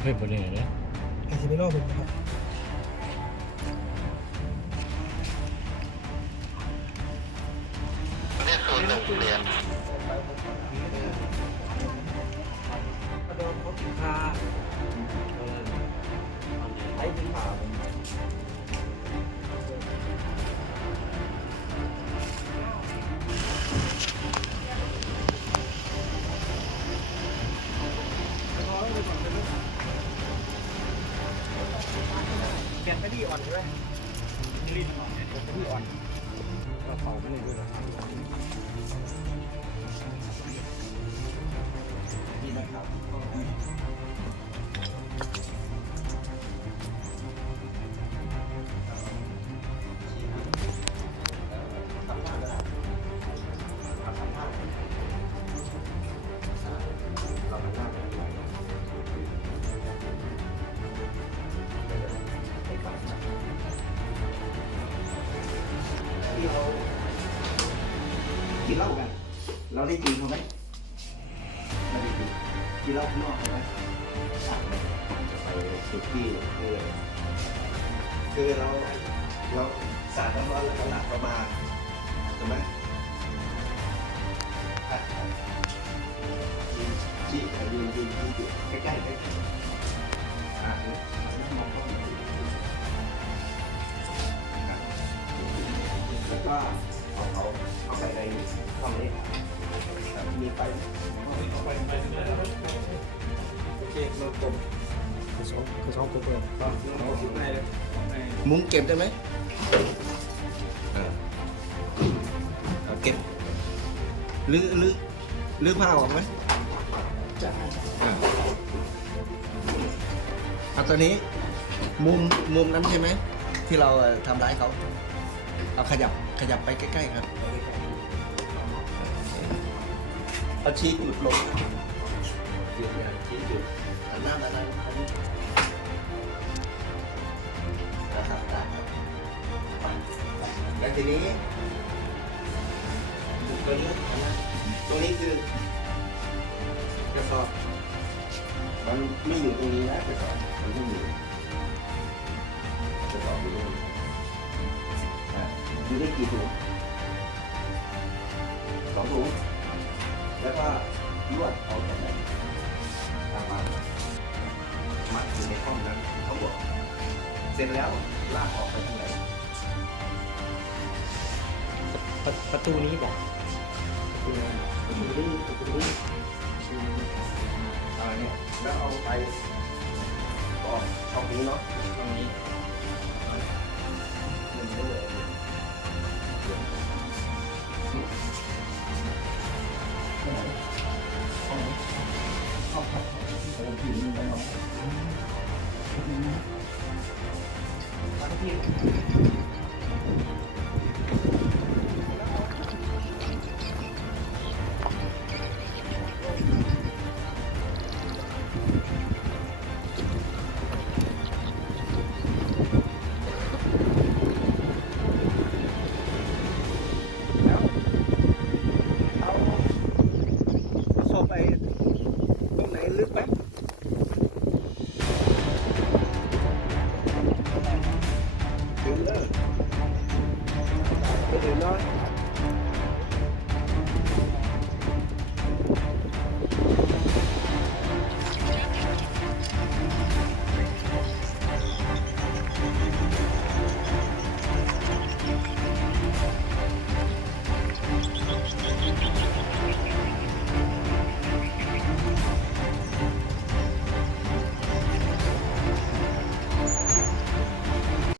เฮ้ยบนนี้เนี่ยอาจจะไปรอบผมนะครับนี่ศูนย์หนึ่งเหรียญโดนเขาถึงคาไอ้ถึงขา อนใช่ไหมลิ้นอ่อนผมไม่อ่อนกระเป๋าไม่ได้ด้วย กินเหล้ากัน เราได้กินเขาไหมไม่ได้กินกินเหล้าข้างนอกเขาไหมจะไปสุกี้คือคือเราเราสาดน้ำร้อนแล้วก็หลับประมาณถูกไหมอะชี้ชี้ยืนยืนยืนอยู่ใกล้ๆใกล้ๆอะนั่งมองเขาอยู่แล้วก็เอาเขา เอาไปในห้องนี้ครับมีไฟเอาไปไปโอเคมากลมคือสองคือสองตัวเปิดก็เอาข้างในเลยมุ้งเก็บได้ไหมอ่าเก็บลื้อลื้อลื้อผ้าออกไหมจะอ่าเอาตอนนี้มุมมุมนั้นใช่ไหมที่เราทำร้ายเขาเอาขยับขยับไปใกล้ๆครับ เอาชี้จุดลงชี้ชี้จุดหันหน้ามาทางนี้นะครับได้ครับแล้วทีนี้ตัวนี้นะตัวนี้คือกระสอบมันไม่อยู่ตรงนี้นะกระสอบมันไม่อยู่กระสอบอยู่ตรงนี้อะอยู่ได้กี่ถุงสองถุง แล้วก็ลวดเอาจากไหนตามมามัดอยู่ในห้องนั้นทั้งหมดเสร็จแล้วลากออกไปทางไหนประตูนี้บอกประตูนี้ประตูนี้ประตูนี้อะไรเนี่ยแล้วเอาไปออกช่องนี้เนาะตรงนี้แล้ว 里好。嗯。嗯。把这。